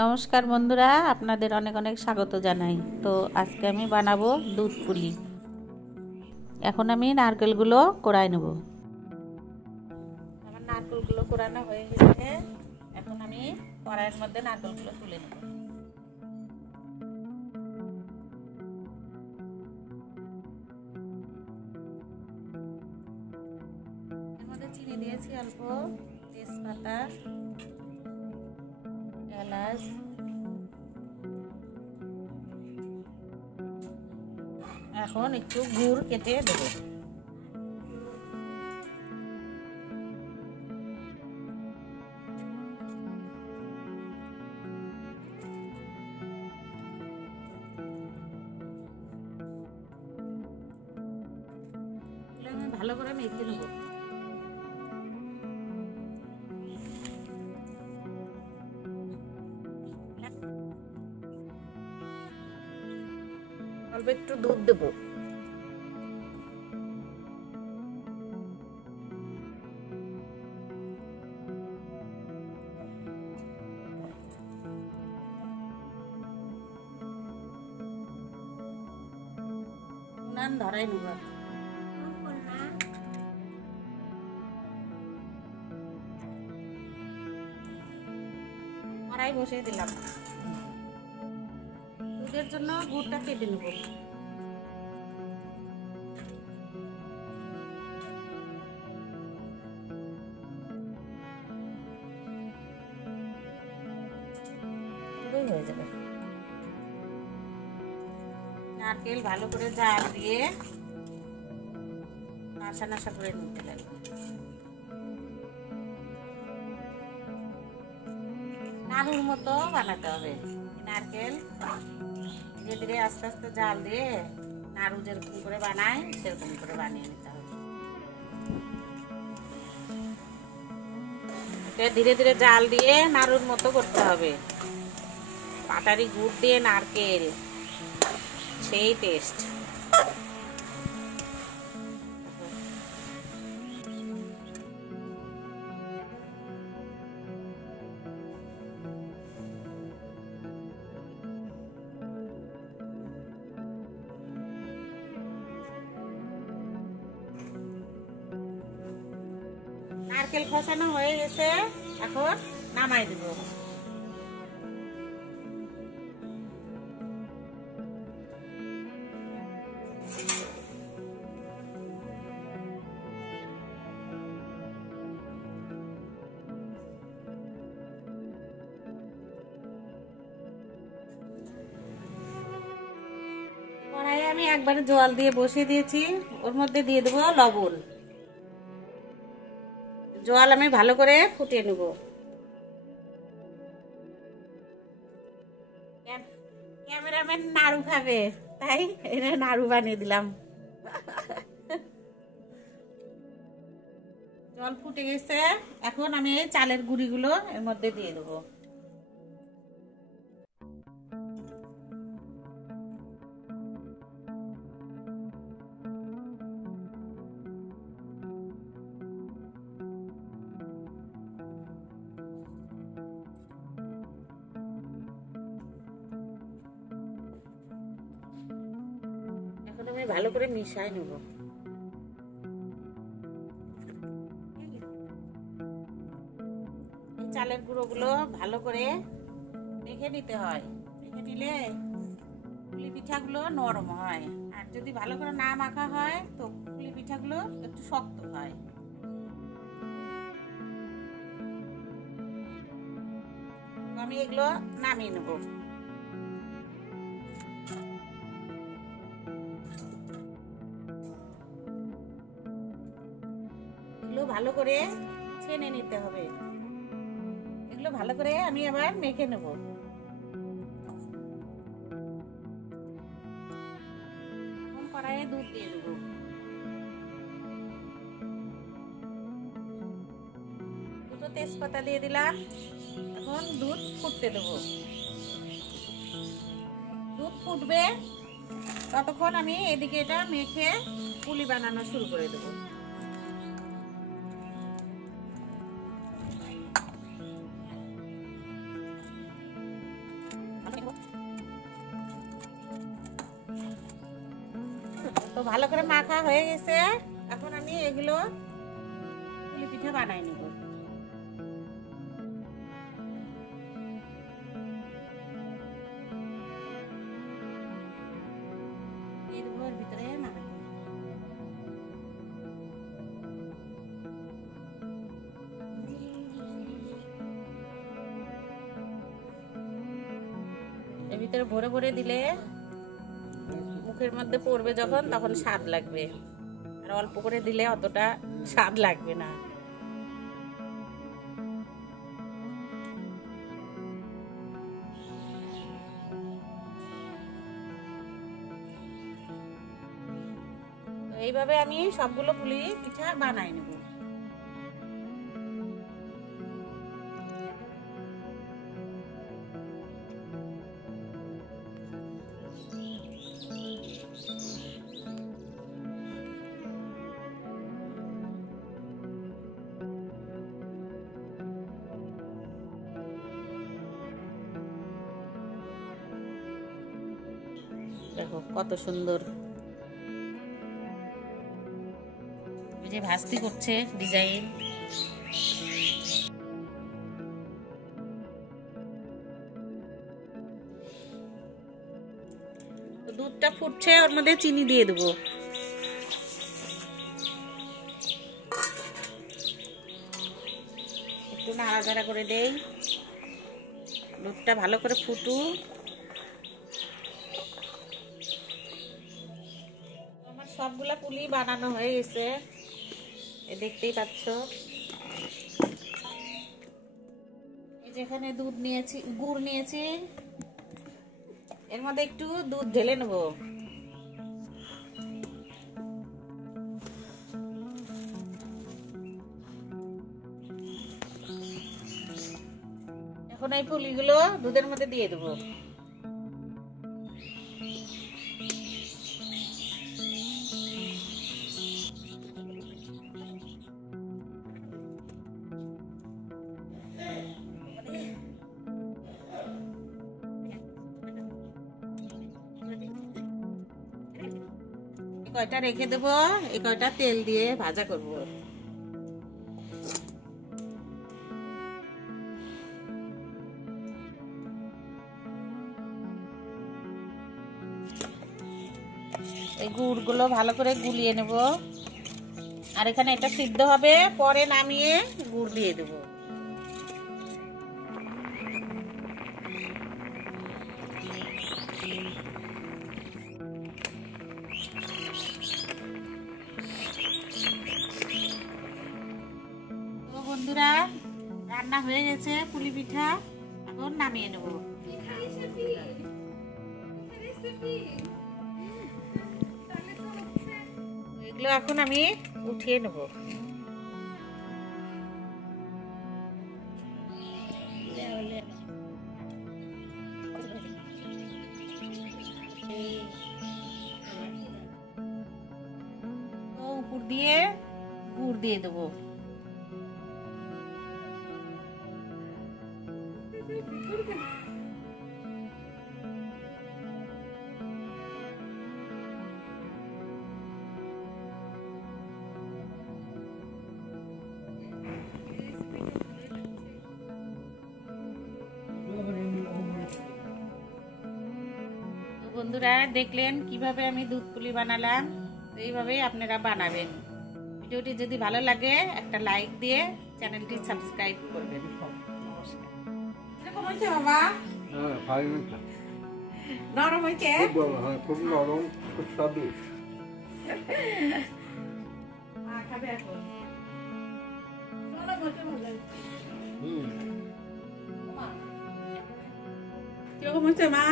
নমস্কার বন্ধুরা, আপনাদের অনেক অনেক স্বাগত জানাই। তো আজকে আমি বানাবো দুধ পুলি। এখন আমি নারকেলগুলো কোড়াই নেব। আমার নারকেলগুলো কোড়ানো হয়ে গেছে। এখন আমি কড়াইয়ের মধ্যে নারকেলগুলো তুলে নেব। এর মধ্যে চিনি দিয়েছি অল্প, তেজপাতা, এলাচ, এখন একটু গুড় কেটে দেবো। আমি ভালো করে মেখে নেব। অল্প একটু দুধ দেবো। উনান ধরাই নেব। কড়াই বসিয়ে দিলাম। দুধের জন্য গুড়টা কেটে নেব। হয়ে যাবে। নারকেল ভালো করে জাল দিয়ে নাড়া নাড়া করে নিতে লাগবে। নাড়ুর মতো বানাতে হবে। নারকেল ধীরে ধীরে আস্তে আস্তে জাল দিয়ে নাড়ু যেরকম করে বানায় সেরকম করে বানিয়ে নিতে হবে। ধীরে ধীরে জাল দিয়ে নাড়ুর মতো করতে হবে। পাটারি গুড় দিয়ে নারকেল, সেই টেস্ট। নারকেল খসানো হয়ে গেছে, এখন নামাই দেব। কড়াইয়ে আমি একবারে জল দিয়ে বসিয়ে দিয়েছি, ওর মধ্যে দিয়ে দেবো লবণ। জল আমি ভালো করে ফুটিয়ে নেব। ক্যামেরাম্যান নাড়ু খাবে, তাই এটা নাড়ু বানিয়ে দিলাম। জল ফুটে গেছে, এখন আমি এই চালের গুঁড়িগুলো এর মধ্যে দিয়ে দেবো। এখন আমি ভালো করে মিশাই নেব। এই চালের গুঁড়োগুলো ভালো করে মেখে নিতে হয়। মেখে নিলে পুলি পিঠাগুলো নরম হয়, আর যদি ভালো করে না মাখা হয় তো পুলি পিঠাগুলো একটু শক্ত হয়। আমি এগুলো নামিয়ে নেব। এগুলো ভালো করে ছেনে নিতে হবে। এগুলো ভালো করে আমি আবার মেখে নেব। কড়াইয়ে দুধ দিয়ে দেবো। দুটো তেজপাতা দিয়ে দিলাম। এখন দুধ ফুটতে দেবো। দুধ ফুটবে ততক্ষণ আমি এদিকে এটা মেখে পুলি বানানো শুরু করে দেবো। ভালো করে মাখা হয়ে গেছে, এখন আমি এগুলো পুলি পিঠা বানাই নেব। এর ভিতরে নামাই এর ভিতরে ভরে ভরে দিলে মুখের মধ্যে পড়বে যখন, তখন স্বাদ লাগবে, আর অল্প করে দিলে অতটা স্বাদ লাগবে না। এইভাবে আমি সবগুলো পুলি পিঠা বানাই নেব। দেখো কত সুন্দর যে ভাস্তি করছে ডিজাইন। দুধটা ফুটছে, ওর মধ্যে চিনি দিয়ে দেবো। একটু নাড়াচাড়া করে দেই, দুধটা ভালো করে ফুটুক। আমার সবগুলা পুলি বানানো হয়ে গেছে, দেখতেই পাচ্ছ। এই যেখানে দুধ নিয়েছি, গুড় নিয়েছি, এর মধ্যে একটু দুধ ঢেলে নেব। এখন এই পুলিগুলো দুধের মধ্যে দিয়ে দেবো। কয়টা রেখে দেবো, এই কয়টা তেল দিয়ে ভাজা করব। এই গুড়গুলো ভালো করে গুলিয়ে নেব, আর এখানে এটা সিদ্ধ হবে, পরে নামিয়ে গুড় দিয়ে দেবো। বন্ধুরা, রান্না হয়ে গেছে পুলি পিঠা, এখন নামিয়ে নেব। এগুলো এখন আমি উঠিয়ে নেব। উপর দিয়ে গুড় দিয়ে দেবো। বন্ধুরা, দেখলেন কিভাবে আমি দুধ পুলি বানালাম, এইভাবেই আপনারা বানাবেন। ভিডিওটি যদি ভালো লাগে একটা লাইক দিয়ে চ্যানেলটি সাবস্ক্রাইব করবেন। এরকম হয়েছে বাবা? হ্যাঁ, ভালো হয়েছে। নরম হয়েছে? খুব নরম, খুব স্বাদু। মা খাবে এখন। নরম হয়েছে মজা। কিরকম হয়েছে মা?